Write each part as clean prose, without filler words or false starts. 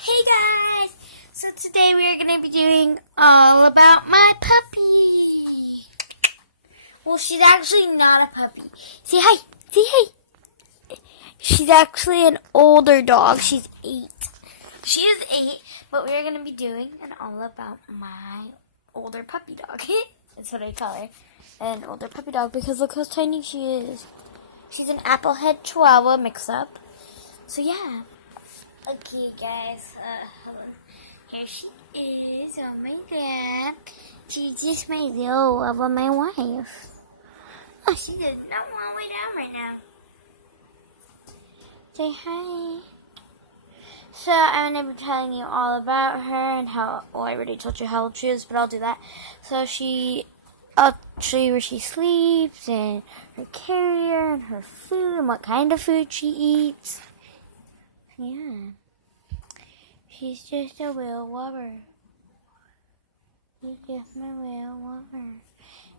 Hey guys! So today we are going to be doing all about my puppy. Well, she's actually not a puppy. Say hi! Say hi! She's actually an older dog. She's 8. She is 8, but we are going to be doing an all about my older puppy dog. That's what I call her. An older puppy dog because look how tiny she is. She's an Applehead Chihuahua mix-up. So yeah. Okay, guys, hold on. Here she is. Oh my god. She's just my little love of my wife. Oh, she does not want to lay down right now. Say hi. So, I'm going to be telling you all about her and how, well, I already told you how old she is, but I'll do that. So, I'll show you where she sleeps and her carrier and her food and what kind of food she eats. Yeah. She's just a little lover. She's just my little lover.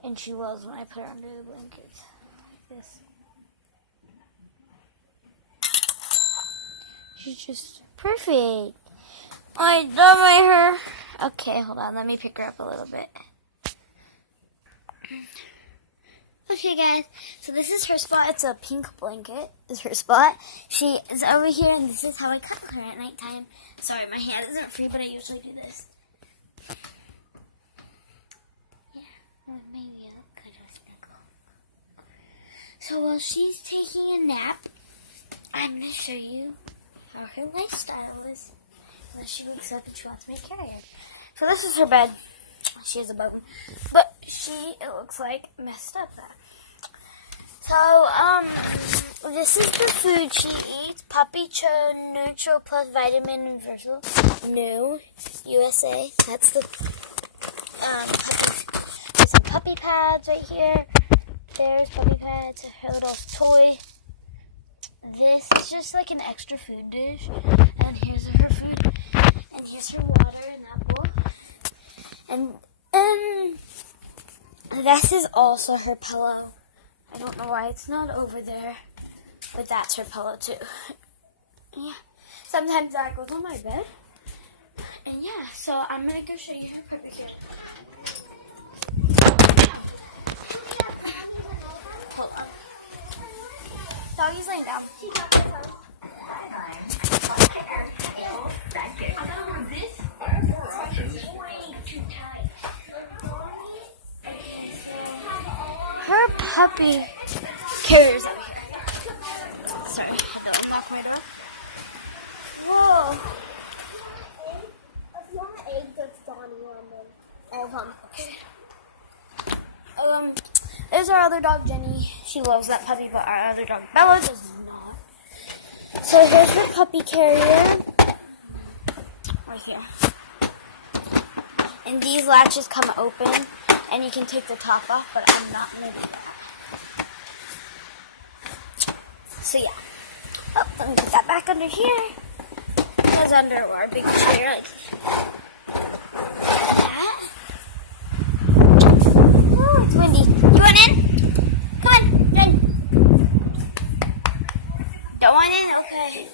And she loves when I put her under the blankets. Like this. She's just perfect. I love my hair. Okay, hold on. Let me pick her up a little bit. Okay, guys, so this is her spot. It's a pink blanket is her spot. She is over here, and this is how I cuddle her at nighttime. Sorry, my hand isn't free, but I usually do this. Yeah, well, maybe I'll cuddle snuggle. So while she's taking a nap, I'm going to show you how her lifestyle is. When she wakes up and she wants me to carry her. So this is her bed. She has a bone, but it looks like, messed up. So, this is the food she eats. Puppy Cho Neutral Plus Vitamin Universal. New USA. That's the, there's some puppy pads right here. There's puppy pads, her little toy. This is just like an extra food dish. And here's her food. And here's her water in that bowl. And this is also her pillow. I don't know why it's not over there, but that's her pillow too. Yeah. Sometimes that goes on my bed. And yeah, so I'm going to go show you her puppy here. Hold on. Doggy's laying down. She got this one. Her puppy carrier's over here. Sorry, I had to lock my door. Whoa. If you want eggs, that's Donnie on them. All of them. Okay. There's our other dog, Jenny. She loves that puppy, but our other dog, Bella, does not. So here's her puppy carrier. Right here. And these latches come open, and you can take the top off, but I'm not going to do that. So yeah. Oh, let me put that back under here. That's under our big chair, like that. Oh, it's windy. You want in? Come on, Jen. Don't want in? Okay.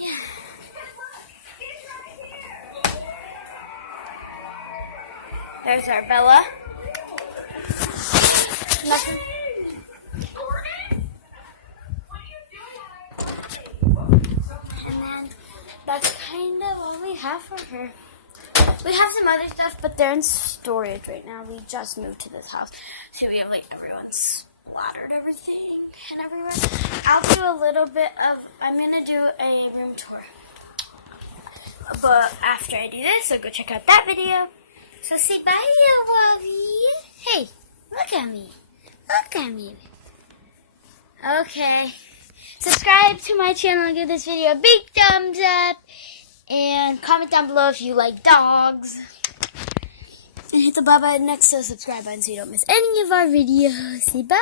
Yeah. There's our Bella. Nothing. And then that's kind of all we have for her. We have some other stuff, but they're in storage right now. We just moved to this house. So we have like everyone splattered everything and everywhere. I'll do a little bit of, I'm going to do a room tour. But after I do this, so go check out that video. So say bye, little Wubby. Hey, look at me. Look at me. Okay. Subscribe to my channel and give this video a big thumbs up. And comment down below if you like dogs. And hit the bell button next to the subscribe button so you don't miss any of our videos. Say bye.